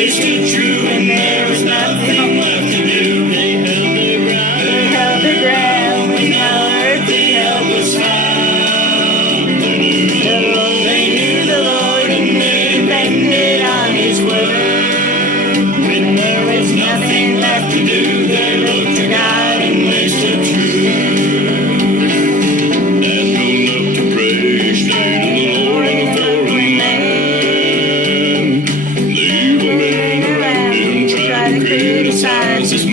they stood true, and there was nothing left to do. They held their ground when no earthly help was found. They knew the Lord, and they depended on His word. When there was nothing left to do, they looked to God and they stood true. Criticize His